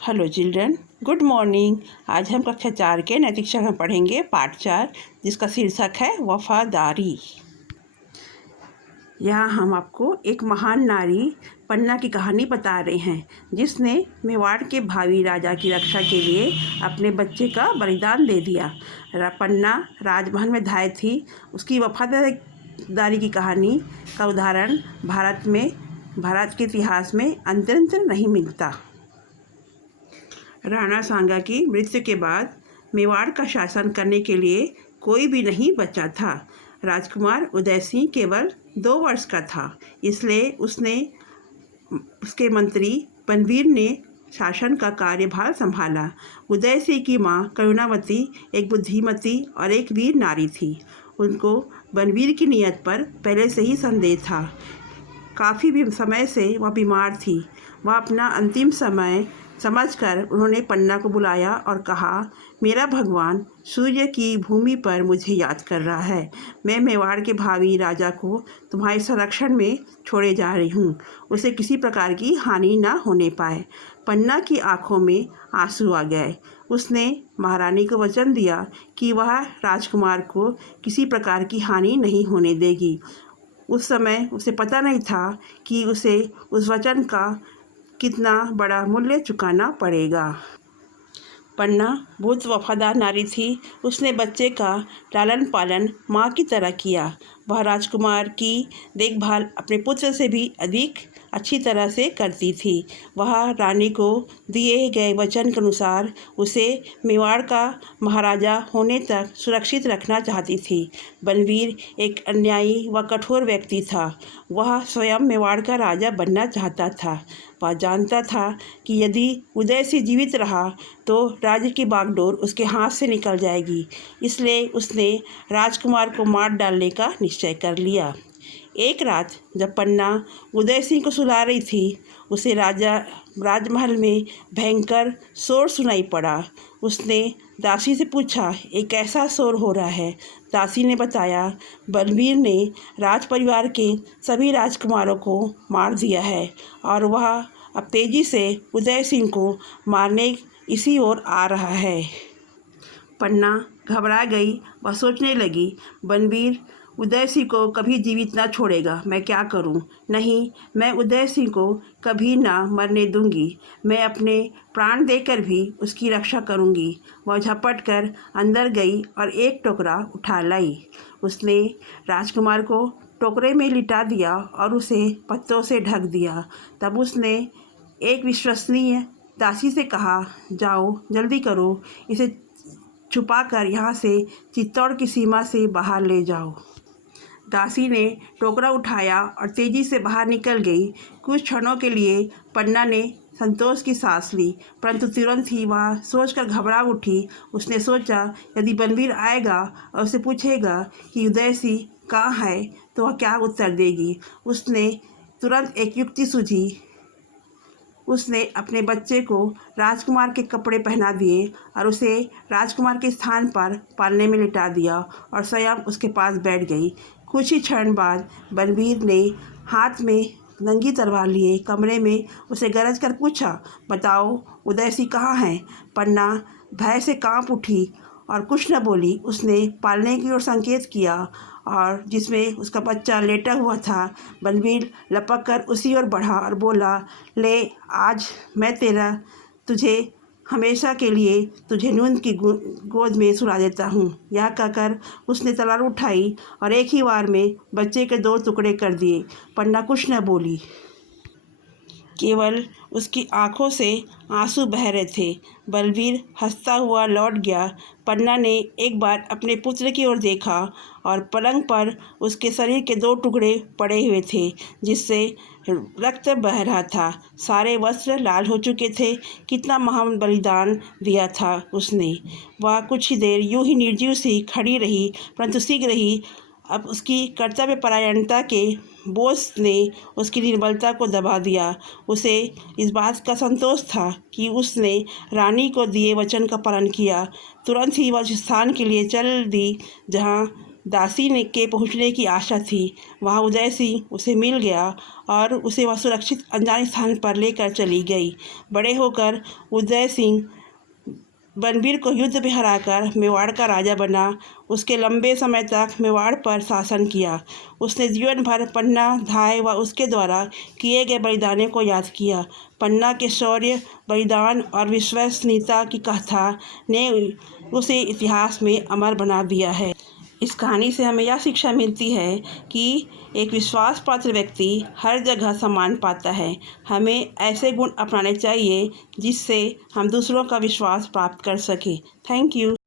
Hello children, good morning. आज हम कक्षा 4 के नैतिक शिक्षा में पढ़ेंगे पाठ 4, जिसका शीर्षक है वफादारी। यहाँ हम आपको एक महान नारी पन्ना की कहानी बता रहे हैं, जिसने मेवाड़ के भावी राजा की रक्षा के लिए अपने बच्चे का बलिदान दे दिया। पन्ना राजमहल में धाय थी। उसकी वफादारी की कहानी का उदाहरण भारत के इतिहास में अंतर नहीं मिलता। राणा सांगा की मृत्यु के बाद मेवाड़ का शासन करने के लिए कोई भी नहीं बचा था। राजकुमार उदय सिंह केवल 2 वर्ष का था, इसलिए उसके मंत्री बनवीर ने शासन का कार्यभार संभाला। उदय सिंह की मां करुणावती एक बुद्धिमती और एक वीर नारी थी। उनको बनवीर की नीयत पर पहले से ही संदेह था। काफ़ी भी समय से वह बीमार थी। वह अपना अंतिम समय समझकर उन्होंने पन्ना को बुलाया और कहा, मेरा भगवान सूर्य की भूमि पर मुझे याद कर रहा है। मैं मेवाड़ के भावी राजा को तुम्हारे संरक्षण में छोड़े जा रही हूँ। उसे किसी प्रकार की हानि न होने पाए। पन्ना की आंखों में आंसू आ गए। उसने महारानी को वचन दिया कि वह राजकुमार को किसी प्रकार की हानि नहीं होने देगी। उस समय उसे पता नहीं था कि उसे उस वचन का कितना बड़ा मूल्य चुकाना पड़ेगा। पन्ना बहुत वफादार नारी थी। उसने बच्चे का लालन पालन माँ की तरह किया। वह राजकुमार की देखभाल अपने पुत्र से भी अधिक अच्छी तरह से करती थी। वह रानी को दिए गए वचन के अनुसार उसे मेवाड़ का महाराजा होने तक सुरक्षित रखना चाहती थी। बनवीर एक अन्यायी व कठोर व्यक्ति था। वह स्वयं मेवाड़ का राजा बनना चाहता था। वह जानता था कि यदि उदय सिंह जीवित रहा तो राज्य की बागडोर उसके हाथ से निकल जाएगी। इसलिए उसने राजकुमार को मार डालने का निश्चय कर लिया। एक रात जब पन्ना उदय सिंह को सुला रही थी, उसे राजमहल में भयंकर शोर सुनाई पड़ा। उसने दासी से पूछा, ये कैसा शोर हो रहा है? दासी ने बताया, बलबीर ने राज परिवार के सभी राजकुमारों को मार दिया है और वह अब तेजी से उदय सिंह को मारने इसी ओर आ रहा है। पन्ना घबरा गई। वह सोचने लगी, बनवीर उदय सिंह को कभी जीवित ना छोड़ेगा। मैं क्या करूं? नहीं, मैं उदय सिंह को कभी ना मरने दूंगी। मैं अपने प्राण देकर भी उसकी रक्षा करूंगी। वह झपट कर अंदर गई और एक टोकरा उठा लाई। उसने राजकुमार को टोकरे में लिटा दिया और उसे पत्तों से ढक दिया। तब उसने एक विश्वसनीय दासी से कहा, जाओ जल्दी करो, इसे छुपाकर यहाँ से चित्तौड़ की सीमा से बाहर ले जाओ। दासी ने टोकरा उठाया और तेजी से बाहर निकल गई। कुछ क्षणों के लिए पन्ना ने संतोष की सांस ली, परंतु तुरंत ही वह सोचकर घबरा उठी। उसने सोचा, यदि बनवीर आएगा और उसे पूछेगा कि उदय सिंह कहाँ है तो वह क्या उत्तर देगी। उसने तुरंत एक युक्ति सूझी। उसने अपने बच्चे को राजकुमार के कपड़े पहना दिए और उसे राजकुमार के स्थान पर पालने में लिटा दिया और स्वयं उसके पास बैठ गई। कुछ ही क्षण बाद बनवीर ने हाथ में नंगी तलवार लिए कमरे में उसे गरज कर पूछा, बताओ उदय सिंह कहाँ हैं? पन्ना भय से कांप उठी और कुछ न बोली। उसने पालने की ओर संकेत किया और जिसमें उसका बच्चा लेटा हुआ था। बनवीर लपक कर उसी ओर बढ़ा और बोला, ले आज मैं तुझे हमेशा के लिए तुझे नींद की गोद में सुला देता हूँ। यह कहकर उसने तलवार उठाई और एक ही वार में बच्चे के 2 टुकड़े कर दिए। पन्ना कुछ न बोली, केवल उसकी आंखों से आंसू बह रहे थे। बलवीर हंसता हुआ लौट गया। पन्ना ने एक बार अपने पुत्र की ओर देखा और पलंग पर उसके शरीर के 2 टुकड़े पड़े हुए थे, जिससे रक्त बह रहा था। सारे वस्त्र लाल हो चुके थे। कितना महान बलिदान दिया था उसने। वह कुछ ही देर यूं ही निर्जीव सी खड़ी रही, परंतु शीघ्र ही अब उसकी कर्तव्य परायणता के बोझ ने उसकी निर्बलता को दबा दिया। उसे इस बात का संतोष था कि उसने रानी को दिए वचन का पालन किया। तुरंत ही वह उस स्थान के लिए चल दी जहाँ दासी ने के पहुंचने की आशा थी। वहां उदय सिंह उसे मिल गया और उसे वह सुरक्षित अनजाने स्थान पर लेकर चली गई। बड़े होकर उदय सिंह बनबीर को युद्ध में हराकर मेवाड़ का राजा बना। उसके लंबे समय तक मेवाड़ पर शासन किया। उसने जीवन भर पन्ना, धाय व उसके द्वारा किए गए बलिदानों को याद किया। पन्ना के शौर्य, बलिदान और विश्वसनीयता की कथा ने उसे इतिहास में अमर बना दिया है। इस कहानी से हमें यह शिक्षा मिलती है कि एक विश्वास पात्र व्यक्ति हर जगह सम्मान पाता है। हमें ऐसे गुण अपनाने चाहिए जिससे हम दूसरों का विश्वास प्राप्त कर सकें। Thank you.